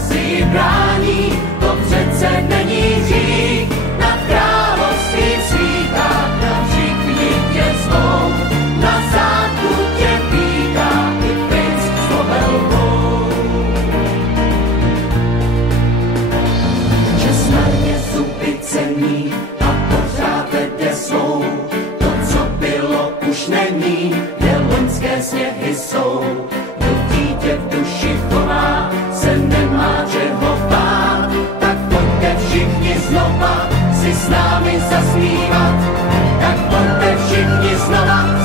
si brání, to přece není hřích. Nad královstvím svítá, všichni tě zvou, na zámku tě vítá i princ s obelkou. Česmarně zuby cení a pořád vede svou, to, co bylo, už není, je loňské sněhy jsou. Dítě v duši chová, se nemá čeho bát, tak pojďte všichni znova si s námi zasmívat, tak pojďte všichni znova